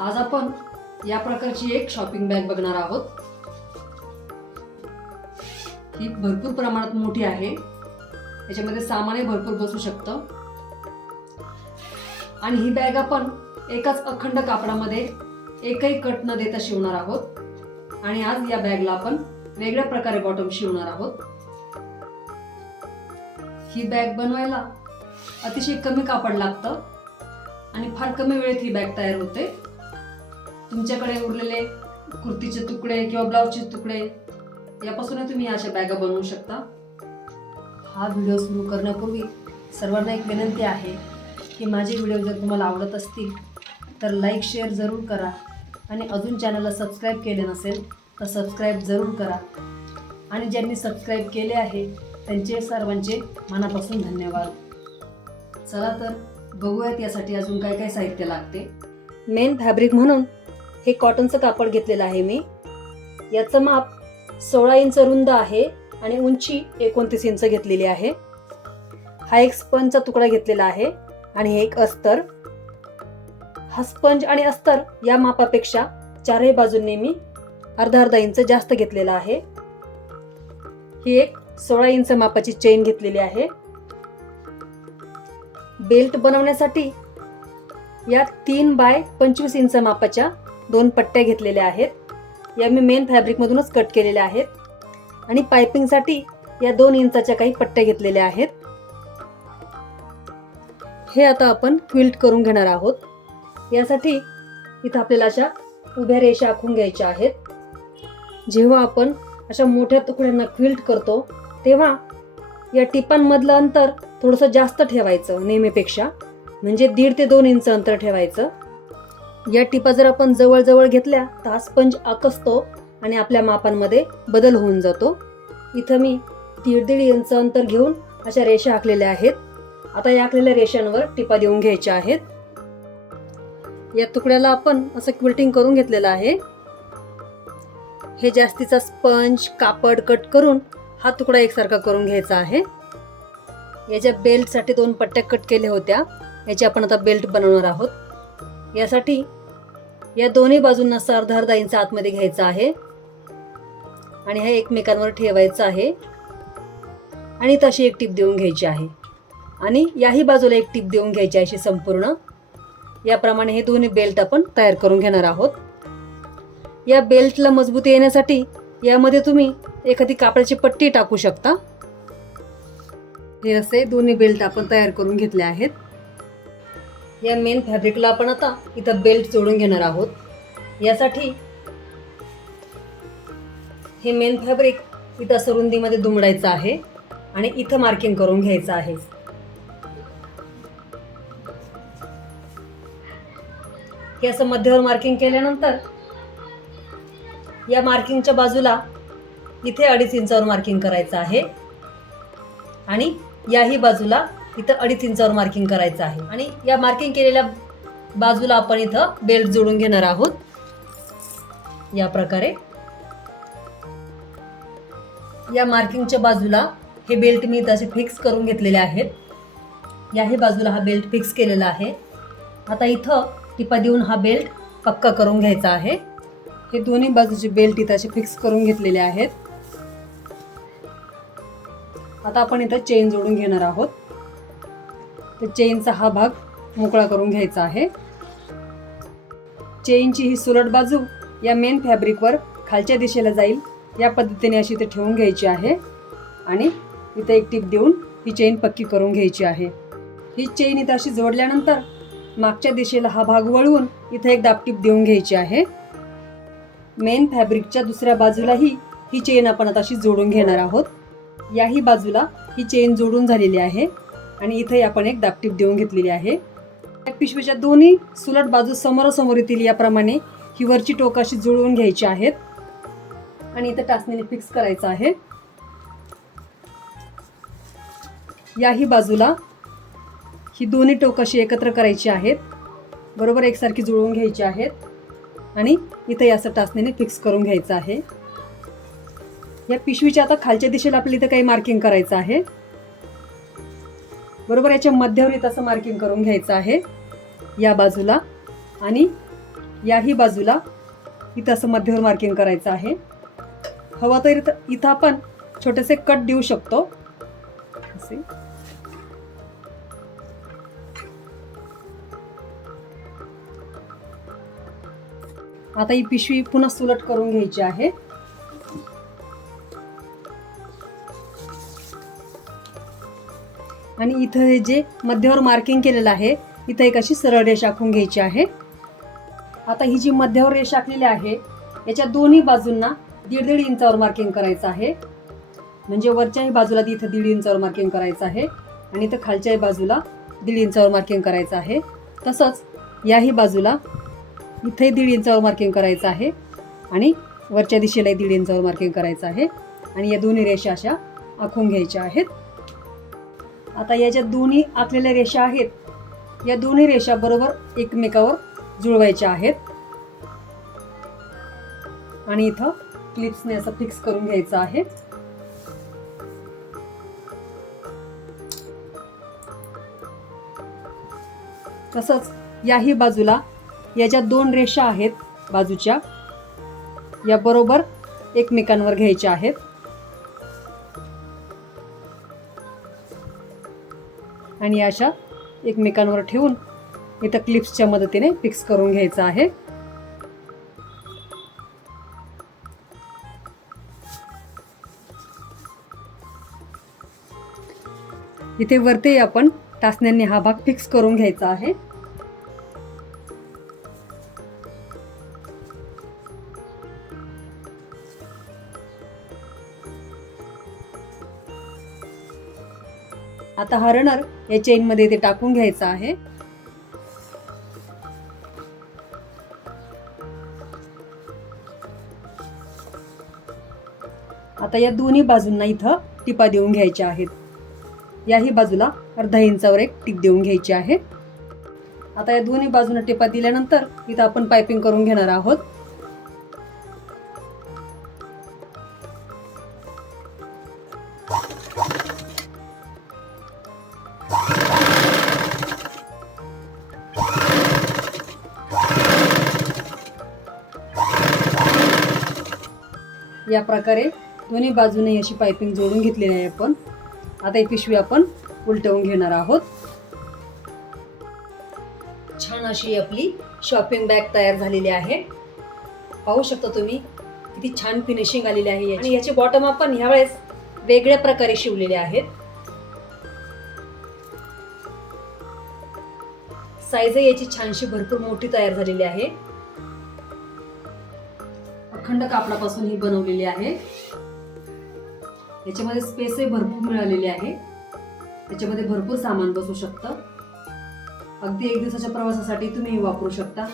आज आपण या प्रकारची एक शॉपिंग बॅग बघणार आहोत। ही भरपूर प्रमाणात मोठी आहे, याच्यामध्ये सामानही भरपूर बसू शकतं आणि ही बॅग आपण एकाच अखंड कापडामध्ये एकही कट न देता शिवणार आहोत आणि आज या बॅगला आपण वेगळ्या प्रकारे बॉटम शिवणार आहोत। ही बॅग बनवायला अतिशय कमी कापड लागतं आणि फार कमी वेळेत ही बॅग तयार होते। तुमच्याकडे उरलेले कुर्तीचे तुकडे किंवा ब्लाउजचे तुकडे यापासून तुम्ही अशा बॅगा बनवू शकता। हा व्हिडिओ सुरू करण्यापूर्वी सर्वांना एक विनंती आहे की माझे व्हिडिओ जर तुम्हाला आवडत असतील तर लाईक शेअर जरूर करा आणि अजून चॅनलला सबस्क्राईब केले नसेल तर सबस्क्राईब जरूर करा आणि ज्यांनी सबस्क्राईब केले आहे त्यांचे सर्वांचे मनापासून धन्यवाद। चला तर बघूयात यासाठी अजून काय काय साहित्य लागते। मेन फॅब्रिक म्हणून हे कॉटनचं कापड घेतलेलं आहे मी। याचं माप 16 इंच रुंद आहे आणि उंची 29 इंच घेतलेली आहे। हा एक स्पंजचा तुकडा घेतलेला आहे आणि हे एक अस्तर। हा स्पंज आणि अस्तर या मापापेक्षा चारही बाजूंनी मी अर्धा इंच जास्त घेतलेला आहे। ही एक 16 इंच मापाची चेन घेतलेली आहे। बेल्ट बनवण्यासाठी या 3 बाय 25 इंच मापाच्या 2 पट्ट्या घेतलेल्या आहेत। या मी मेन फॅब्रिक मधूनच कट केलेल्या आहेत आणि पाइपिंगसाठी या 2 इंचाच्या काही पट्ट्या घेतलेल्या आहेत। हे आता आपण क्विल्ट करून घेणार आहोत। यासाठी इथं आपल्याला अशा उभ्या रेषा आखून घ्यायच्या आहेत। जेव्हा आपण अशा मोठ्या तुकड्यांना क्विल्ट करतो तेव्हा या टिपांमधलं अंतर थोडंसं जास्त ठेवायचं नेहमीपेक्षा, म्हणजे 1.5 ते 2 इंच अंतर ठेवायचं। या टिपा जर आपण जवळ जवळ घेतल्या तर हा स्पंज आकसतो आणि आपल्या मापांमध्ये बदल होऊन जातो। इथं मी 1.5 इंच अंतर घेऊन अशा रेषा आखलेल्या आहेत। आता या आखलेल्या रेषांवर टिपा देऊन घ्यायच्या आहेत। या तुकड्याला आपण असं क्विल्टिंग करून घेतलेलं आहे। हे जास्तीचा स्पंज कापड कट करून हा तुकडा एकसारखा करून घ्यायचा आहे। याच्या बेल्टसाठी 2 पट्ट्या कट केल्या होत्या, याची आपण आता बेल्ट बनवणार आहोत। यासाठी या दोन्ही बाजूंना अर्धा इंच आतमध्ये घ्यायचा आहे आणि हे एकमेकांवर ठेवायचं आहे आणि तशी एक टीप देऊन घ्यायची आहे आणि याही बाजूला एक टीप देऊन घ्यायची आहे अशी संपूर्ण। याप्रमाणे हे दोन्ही बेल्ट आपण तयार करून घेणार आहोत। या बेल्टला मजबूती येण्यासाठी यामध्ये तुम्ही एखादी कापडाची पट्टी टाकू शकता। हे असे दोन्ही बेल्ट आपण तयार करून घेतले आहेत। या मेन फॅब्रिकला आपण आता इथं बेल्ट जोडून घेणार आहोत। यासाठी हे मेन फॅब्रिक इथं असं रुंदीमध्ये दुमडायचं आहे आणि इथं मार्किंग करून घ्यायचं आहे। हे असं मध्यावर मार्किंग केल्यानंतर या मार्किंगच्या बाजूला इथे 2.5 इंचावर मार्किंग करायचं आहे आणि याही बाजूला इथं 2.5 इंचावर मार्किंग करायचं आहे आणि या मार्किंग केलेल्या बाजूला आपण इथं बेल्ट जोडून घेणार आहोत। या प्रकारे या मार्किंगच्या बाजूला हे बेल्ट मी इथं असे फिक्स करून घेतलेले आहेत। याही बाजूला हा बेल्ट फिक्स केलेला आहे। आता इथं टिपा देऊन हा बेल्ट पक्का करून घ्यायचा आहे। हे दोन्ही बाजूचे बेल्ट इथं असे फिक्स करून घेतलेले आहेत। आता आपण इथं चेन जोडून घेणार आहोत। तर चेनचा हा भाग मोकळा करून घ्यायचा आहे। चेनची ही सुलट बाजू या मेन फॅब्रिकवर खालच्या दिशेला जाईल या पद्धतीने अशी इथे ठेवून घ्यायची आहे आणि इथे एक टीप देऊन ही चेन पक्की करून घ्यायची आहे। ही चेन इथं अशी जोडल्यानंतर मागच्या दिशेला हा भाग वळवून इथे एक दाबटीप देऊन घ्यायची आहे। मेन फॅब्रिकच्या दुसऱ्या बाजूलाही ही चेन आपण आता अशी जोडून घेणार आहोत। याही बाजूला ही चेन जोडून झालेली आहे आणि इथे आपण एक दाबटीप देऊन घेतलेली आहे। या पिशवीच्या दोन्ही सुलट बाजू समोरासमोर येतील याप्रमाणे ही वरची टोक अशी जुळवून घ्यायची आहेत आणि इथे टाचणीने फिक्स करायचं आहे। याही बाजूला ही दोन्ही टोक अशी एकत्र करायची आहेत, बरोबर एकसारखी जुळवून घ्यायची आहेत आणि इथे असं टाचणीने फिक्स करून घ्यायचं आहे। या पिशवीच्या आता खालच्या दिशेला आपल्याला इथे काही मार्किंग करायचं आहे, बरोबर याच्या मध्यवर्ती असं मार्किंग करून घ्यायचं आहे या बाजूला आणि याही बाजूला इथं असं मध्यवर मार्किंग करायचं आहे. हवा तर इथं आपण छोटेसे कट देऊ शकतो असे. आता ही पिशवी पुन्हा सुलट करून घ्यायची आहे. आणि इथं हे जे मध्यावर मार्किंग केलेलं आहे इथं एक अशी सरळ रेषा आखून घ्यायची आहे. आता ही जी मध्यावर रेषा आखलेली आहे याच्या दोन्ही बाजूंना 1.5 इंचावर मार्किंग करायचं आहे. म्हणजे वरच्याही बाजूला इथं 1.5 इंचावर मार्किंग करायचं आहे आणि इथं खालच्याही बाजूला 1.5 इंचावर मार्किंग करायचं आहे. तसंच याही बाजूला इथे 1.5 इंचावर मार्किंग करायचं आहे आणि वरच्या दिशेला 1.5 इंचावर मार्किंग करायचं आहे. आणि या दोन्ही रेषा अशा आखून घ्यायच्या आहेत. आता या ज्या दोन्ही आखलेल्या रेषा आहेत या दोन्ही रेषा बरोबर एकमेकावर जुळवायच्या आहेत. आणि इथं क्लिप्सने असं फिक्स करून घ्यायचं आहे. तसंच याही बाजूला या ज्या दोन रेषा आहेत बाजूच्या या बरोबर एकमेकांवर घ्यायच्या आहेत. आणि अशा एकमेकांवर ठेवून इथं क्लिप्सच्या मदतीने फिक्स करून घ्यायचं आहे. इथे वरती आपण टाचण्यांनी हा भाग फिक्स करून घ्यायचा आहे. आता हा रनर या चेन मध्ये ते टाकून घ्यायचा आहे. आता या दोन्ही बाजूंना इथं टिपा देऊन घ्यायच्या आहेत. याही बाजूला अर्धा इंचावर एक टिप देऊन घ्यायची आहे. आता या दोन्ही बाजूंना टिपा दिल्यानंतर इथं आपण पायपिंग करून घेणार आहोत. या प्रकारे दोन्ही बाजूने अशी पायपिंग जोडून घेतलेली आहे आपण. आता ही पिशवी आपण उलटवून घेणार आहोत. छान अशी आपली शॉपिंग बॅग तयार झालेली आहे. पाहू शकता तुम्ही किती छान फिनिशिंग आलेली आहे. आणि याचे बॉटम आपण ह्यावेळेस वेगळ्या प्रकारे शिवलेले आहेत. साईज याची छानशी भरपूर मोठी तयार झालेली आहे. अखंड कापडापासून ही बनवलेली आहे. याच्यामध्ये स्पेसही भरपूर मिळालेली आहे. याच्यामध्ये भरपूर सामान बसू शकतं. अगदी एक दिवसाच्या प्रवासासाठी तुम्ही वापरू शकता.